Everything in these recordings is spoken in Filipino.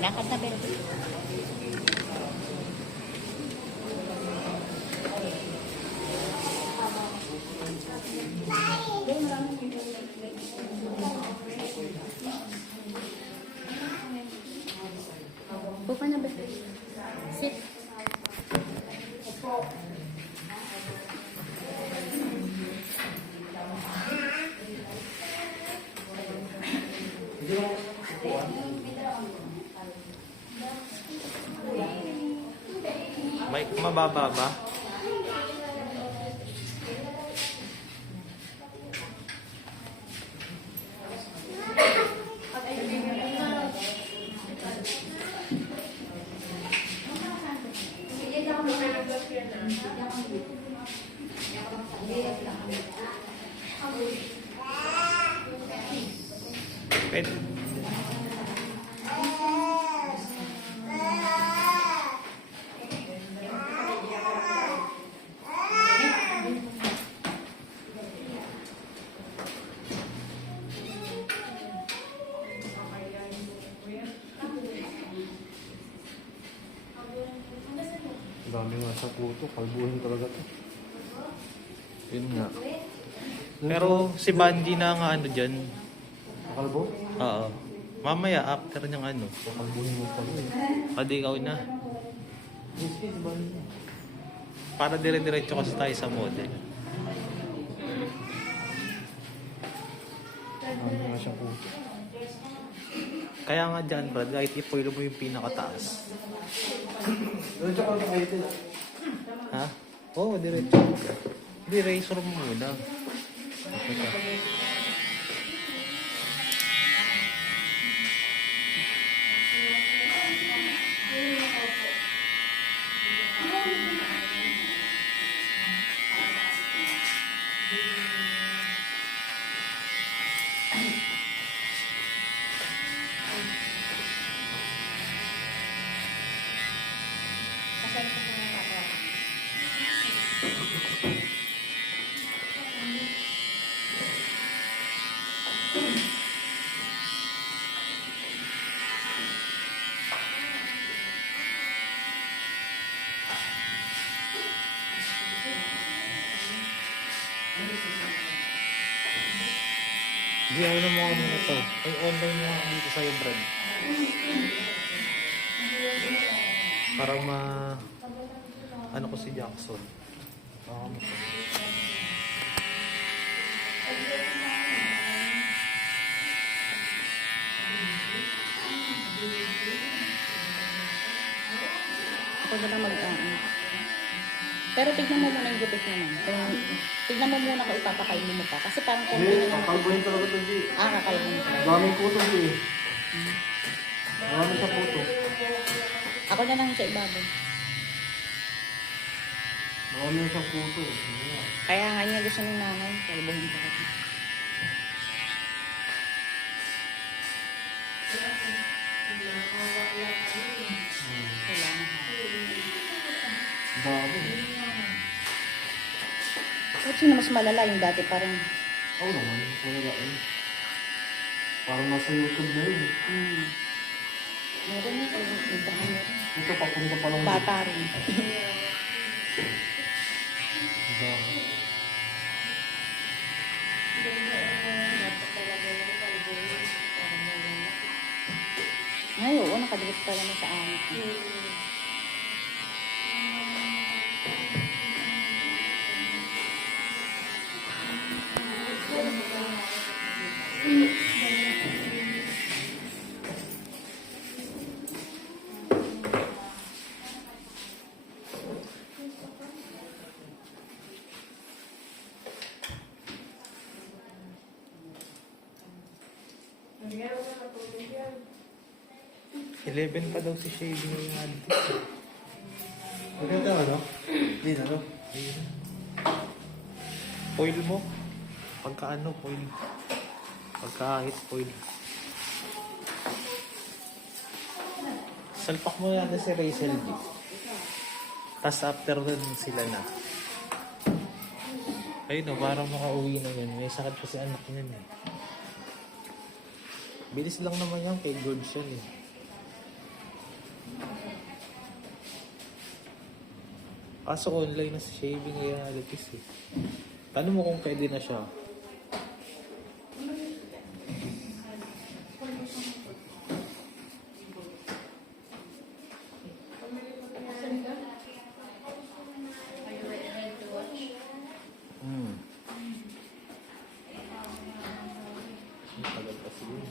Lakad na, pero. Pupa na, bebe. Sit. May mababa ba? Pwede. Dami nga sa puto, kalbuhin talaga to. Yun nga. Pero si Banji na nga ano dyan. Kalbo? Oo. Mamaya after niyang ano. Kalbuhin mo pala eh. Pwede ikaw na. Yes, ba niya? Para dire-diretso kasi tayo sa model. Dami nga siyang puto. Kaya nga dyan, Brad, kahit ipoil mo yung pinakataas. Diretso ka kayo ito. Ha? Oo, diretso. Hindi, razor mo muna. Okay ka. Hindi ako na mukha muna ito. Ay, online mo ako dito sa'yo, Brad. Para ano ko si Jackson. Ako na lang pero tignan mo muna yung gupit naman. Tignan mo muna kung ipapakainin mo pa. Kasi parang konti Hindi, na lang. kalbuhin talaga ito, G. Kakalbuhin ka. Daming puto, G. Marami sa puto. Ako na lang siya ibabaw. Marami sa puto. Kaya nga niya gusto ng nanay. Kalbuhin ka rin. Dami. At sino mas malala yung dati parang... Oo naman, wala eh. Parang nasa YouTube na yun. Meron niya. Ibahan niya. Ito, papunta pa lang. Bata rin. Dami. Ay, oo. Nakadikit pala na sa amin. $11 pa daw si shaving yung addict. Maganda ano? Hindi na, no? Foil mo. Pagka ano, foil. Pagka hit foil. Salpak mo yan si Rachel D. Tapos after nun sila na. Ayun o, parang makauwi na yun. May sakit kasi anak yun eh. Bilis lang naman yan kay George yan eh. Kaso online na si Shaving Realities eh. Tanong mo kung pwede na siya. Hmm. Ang tagal pa siguro.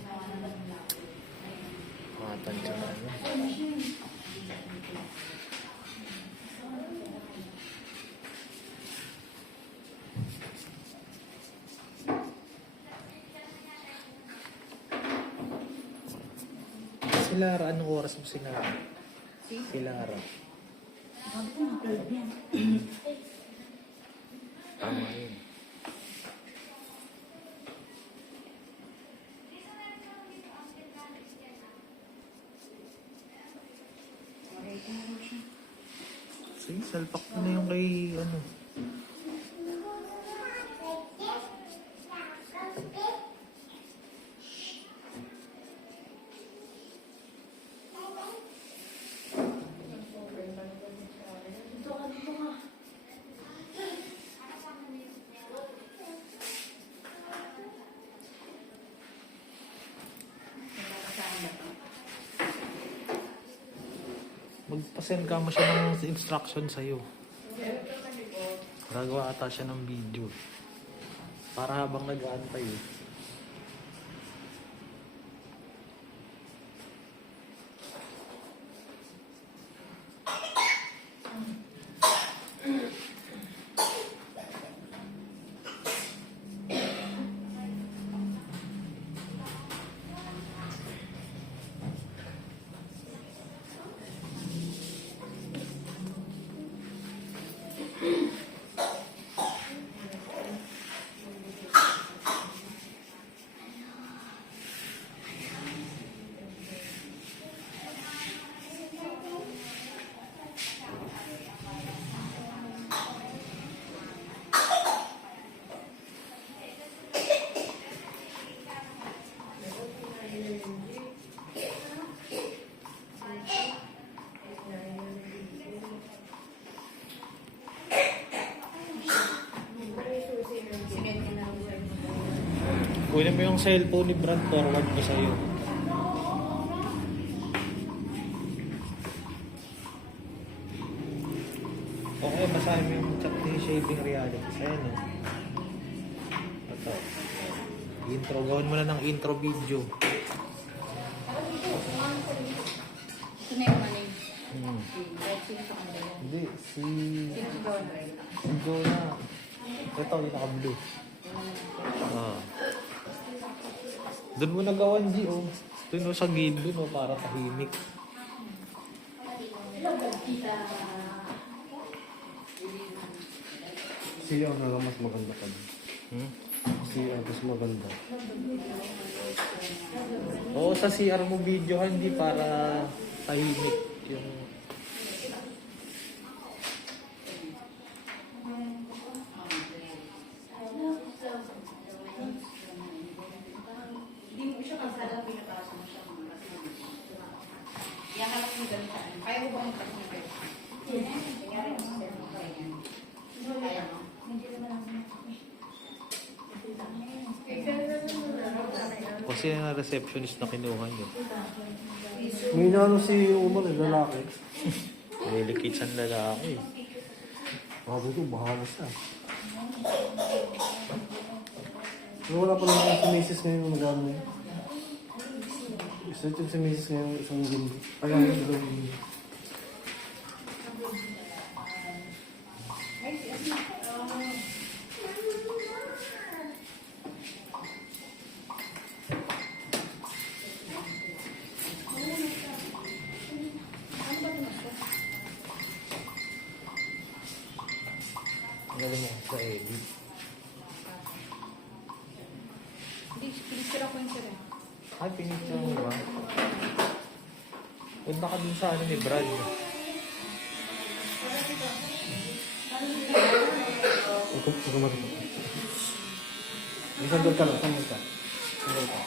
Tansya na ano. Si Lara, anong oras mo sinara? Si Lara. Sabi ko, mag-12 yan. Tama yun. Sige, salpak ko na yung kay ano. Magpasend ka mo siya ng instruction sa'yo. Gagawa ata siya ng video. Para habang nag-aantay eh. Kunin mo yung cellphone ni Brad, forward ko sa'yo. Okay, basahin mo yung chat ni Shaving Realities. Ayan o. Ito. Intro. Gawin mo na ng intro video. Ito na yung manay. Kahit sino sa kanila yan. Hindi, si John. Jonah. Ito, yung naka-blue. Doon mo nagawan, G, oh. Doon sa gilid, doon, oh, para tahimik. Siya na mas maganda ka. Siya mas maganda. Oo, sa CR mo video, hindi para tahimik yung... Yan ka lang yung ganito. Kaya ko ba magpapit ng pwede? Kanyari mo sa mo kaya yan. Kaya mo? Kasi yung receptionist na kinuha niyo. May inaano si Umar, lalaki. Nilikit siyang lalaki. Sabi ko, bahala siya. Pero wala pa lang si Mrs. ngayon nag-ano yun. Isa yung si Mrs. ngayon isang linggo. Ay, ang dalawang linggo. Galing mo sa edit. Hindi, pinicture ako yung sila. Ay, pinicture mo ba? Punta ka dun sa ano ni Brad. Ito matito. Isang doon ka lang, sandal ka. Sandal ka.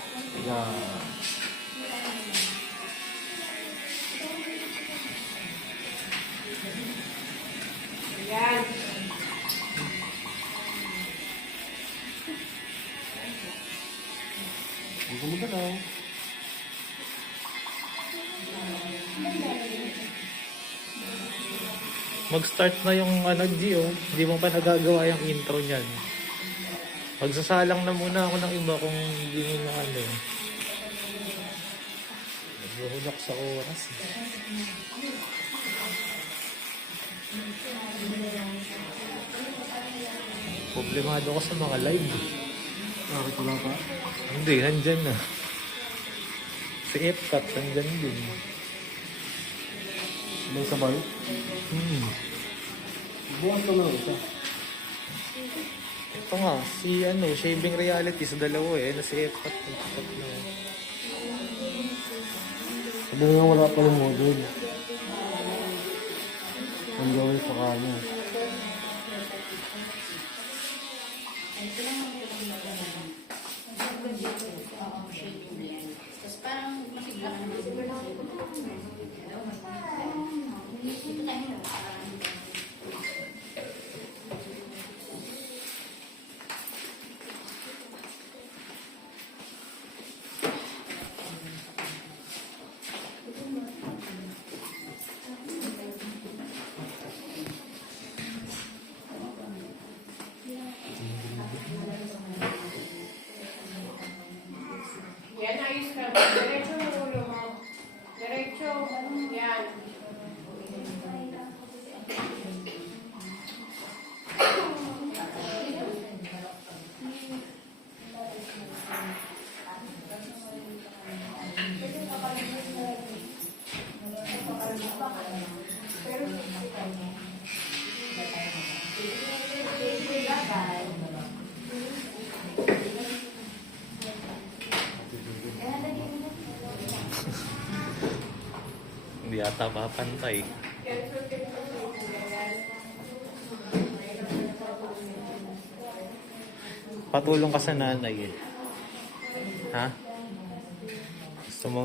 Yeah. Mag-start na yung ano, Gio. Hindi mo pa nagagawa yung intro niyan. Magsasalang na muna ako ng iba kung hindi mo na ano. Naghuhulak sa oras. Problemado ko sa mga live. Bakit wala pa? Hindi, nandyan na. Si Epcot, nandyan din. May sabay? Bukas ka lang isa. Ito nga, si ano, Shaving Reality sa dalawa eh. Si Epcot, Epcot na. Sabi nga wala pa yung model. Ang gawin sa kanya. Tapos parang masigla ka naman. Yan, ayos ka. Diretso mo ulo mo. Diretso. Yan. Hindi ata mapantay. Patulong ka sa nanay eh. Ha? Gusto mo?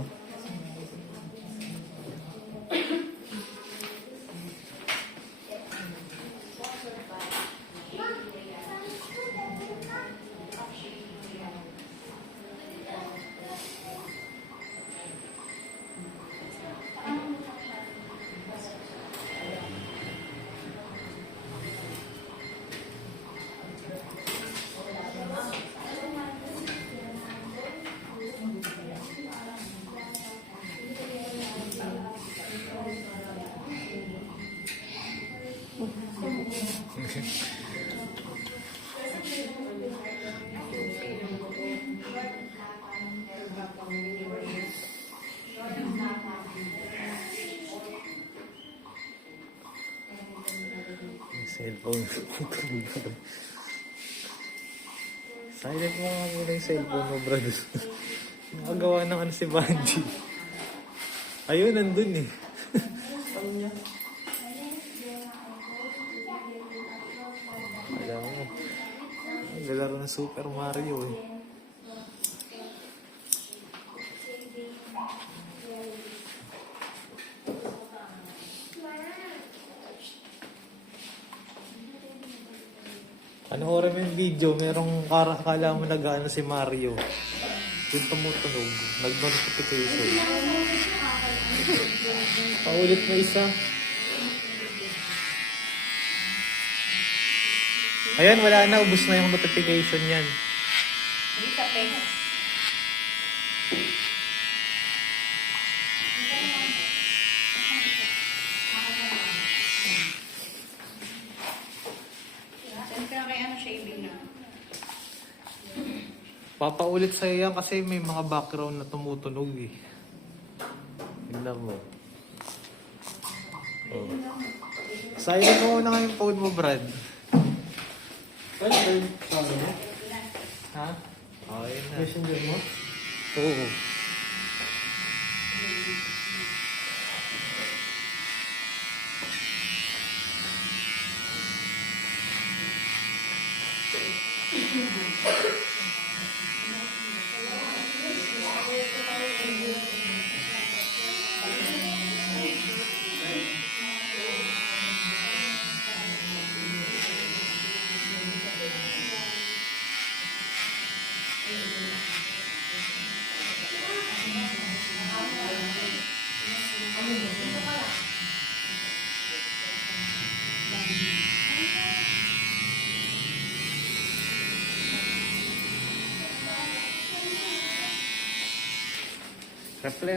Cellphone. Silent mo nga muna yung cellphone mo, brad. Nakagawa ng ano si Banji. Ayun, nandun eh. Alam mo. Naglalaro ng Super Mario eh. Ano oras mo yung video? Merong kala mo nag-ano si Mario. Yung tumutunog. Nag-notification. Paulit mo isa. Ayan, wala na. Ubus na yung notification yan. Hindi sa pera. Saan ka kay ano shaving na? Papaulit sa'yo yan kasi may mga background na tumutunog eh. Tignan mo. Oh. Silent mo na nga yung phone mo, Brad. Ay, ay, sabi mo? Ha? Okay na. Messenger mo? Oo. Reply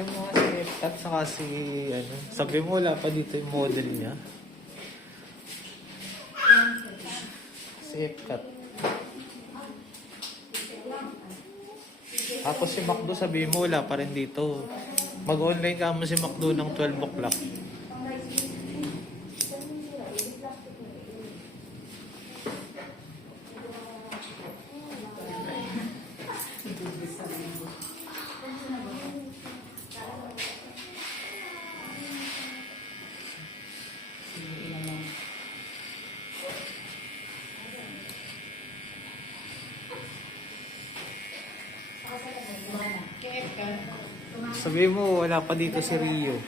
mo kasi at saka si ano, sabi mo wala pa dito yung model niya. Si Epcat. Tapos si McDo sabi mo wala pa rin dito. Mag-online ka mo si McDo ng 12 o'clock. Kaya ka. Sabi mo wala pa dito si Rio.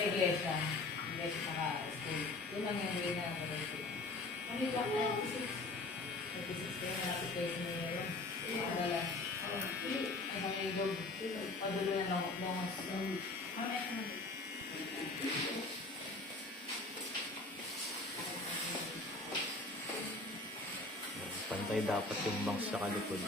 Iglesia. Iglesia saka school. Yun lang yung way na ako dito. Ano yung 96? 96 kayo, malapit kayo sa Mayroon. Wala. Isang ibog. Padulo na longas. Pantay dapat yung bangs sa kalikod.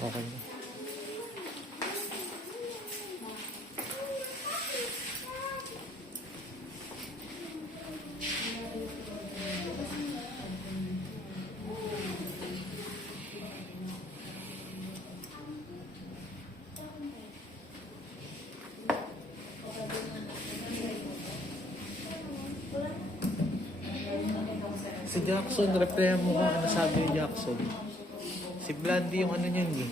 Okay. Si Jackson, reply mo ka. Ano sabi ni Jackson? Si Blandy yung ano yun eh.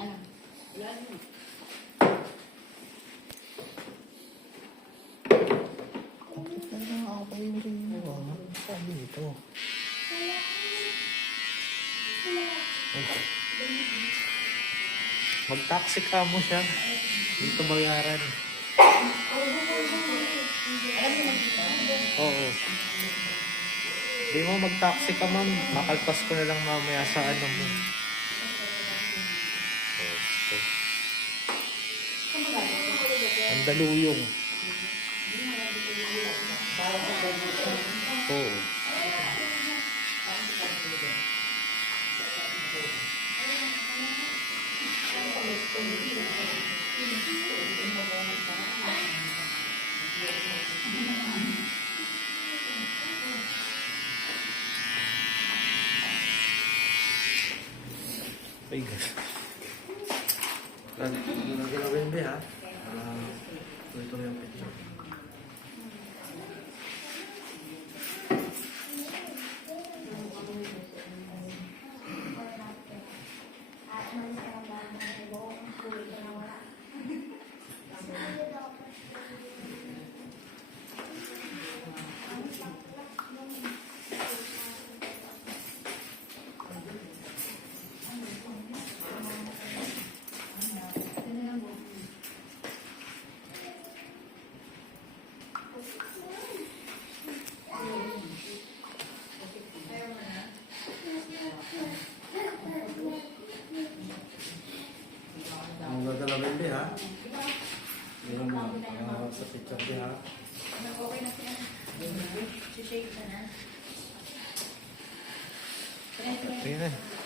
Ano? Wala naman. Sabi nito. Mag-taxi ka mo siya. Dito bayaran. Oo. Di mo mag-taxi ka, ma'am. Makalpas ko na lang mamaya sa ano mo. Ang daluyong. Oo. Ay, Gagawin ba ha? Ito yung picture. Ang gagalawin ba ha? Sa picture niya. Okay na siya. Shake ka na. Ayan na.